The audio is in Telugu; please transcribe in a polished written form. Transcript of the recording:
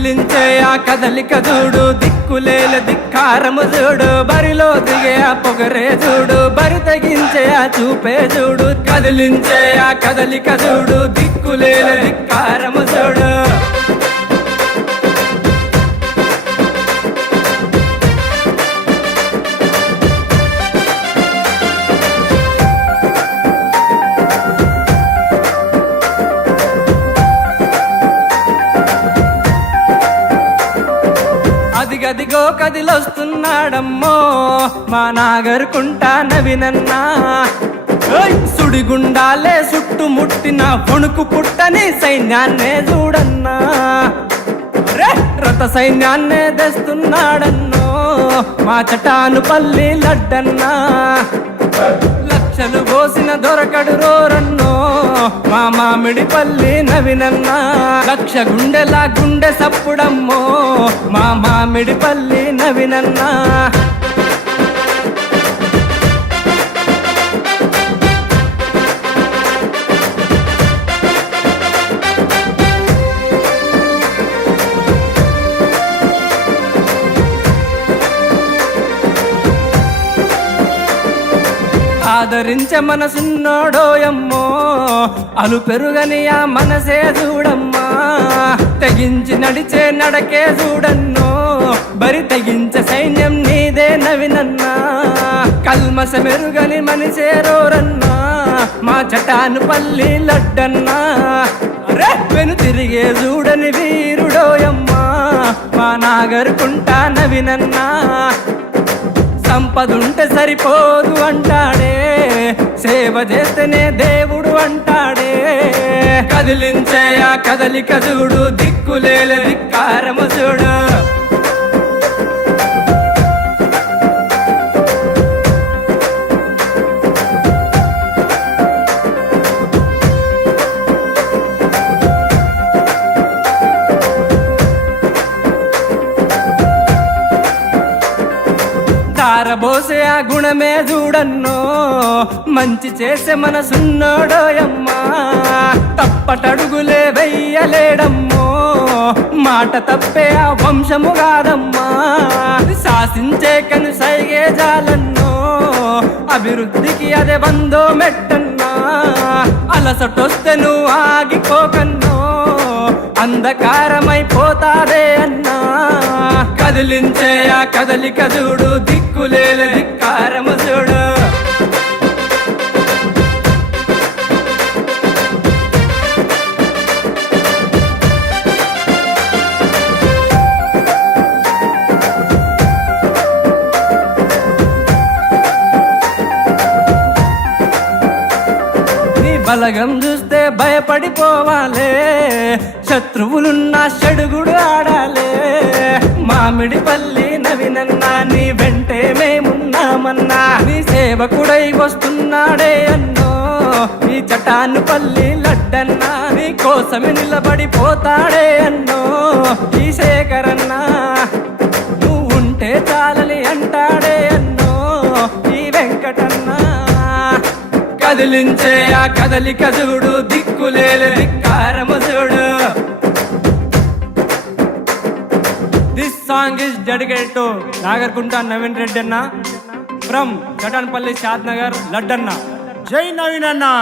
కదిలించే ఆ కదలిక చూడు, దిక్కులేల ధిక్కారము చూడు, బరిలో దిగే ఆ పొగరే చూడు, బరి తగించే ఆ చూపే చూడు. కదిలించే ఆ కదలిక చూడు, దిక్కులేల ధిక్కారము చూడు. అదిగదిగో కదిలొస్తున్నాడమ్మో మా నాగరుకుంటా నవినన్నా. సుడిగుండాలే చుట్టుముట్టిన వణుకు పుట్టని సైన్యాన్నే చూడన్నా, రథ సైన్యాన్నే తెస్తున్నాడన్నో మా చటానుపల్లి లడ్డన్నా. లక్షలు పోసిన దొరకడు రోరన్నో మా మామిడిపల్లి నవినన్నా. లక్ష గుండెలా గుండె సప్పుడమ్మో మా మామిడిపల్లి నవినన్నా. ఆదరించే మనసున్నోడోయమ్మో అలు పెరుగని ఆ మనసే చూడమ్మా. తెగించి నడిచే నడకే చూడన్నో బరి తెగించే సైన్యం నీదే నవినన్నా. కల్మస మెరుగని మనిషే రోరన్నా మా చటానుపల్లి లడ్డన్నా. వెను తిరిగే చూడని వీరుడోయమ్మా మా నాగరుకుంటా నవినన్నా. సంపదుంటే సరిపోదు అంటాడే, సేవ చేస్తేనే దేవుడు అంటాడే. కదిలించే ఆ కదలిక చూడు, దిక్కులేల ధిక్కారము చూడు. తారబోసే ఆ గుణమే చూడన్నో మంచి చేసే మనసున్నోడోయమ్మా. తప్పటడుగులే వెయ్యలేడమ్మో మాట తప్పే ఆ వంశము కాదమ్మా. శాసించే కను సైగే జాలన్నో అభివృద్ధికి అదే బందో మెట్టన్నా. అలసటొస్తే నువ్వు ఆగిపోకన్నో అంధకారమైపోతాదే అన్నా. కదిలించే ఆ కదలిక చూడు, దిక్కులేల ధిక్కారము చూడు. బలగం చూస్తే భయపడిపోవాలే, శత్రువులున్నా చెడుగుడు ఆడాలే. మామిడిపల్లి నవినన్నా నీ వెంటే మేమున్నామన్నా. నీ సేవకుడై వస్తున్నాడే అన్నో నీ చటానుపల్లి లడ్డన్నా. నీ కోసమే నిలబడిపోతాడే అన్నో ఈ శేఖరన్నా. నువ్వు ఉంటే చాలని అంటాడే అన్నో ఈ వెంకటన్నా. కదిలించే ఆ కదలిక చూడు, దిక్కులేల ధిక్కారము చూడు. This song is dedicated to Nagarkunta Navin Reddy Anna from Chatanpalli Shadnagar Laddana. Jai Navin Anna.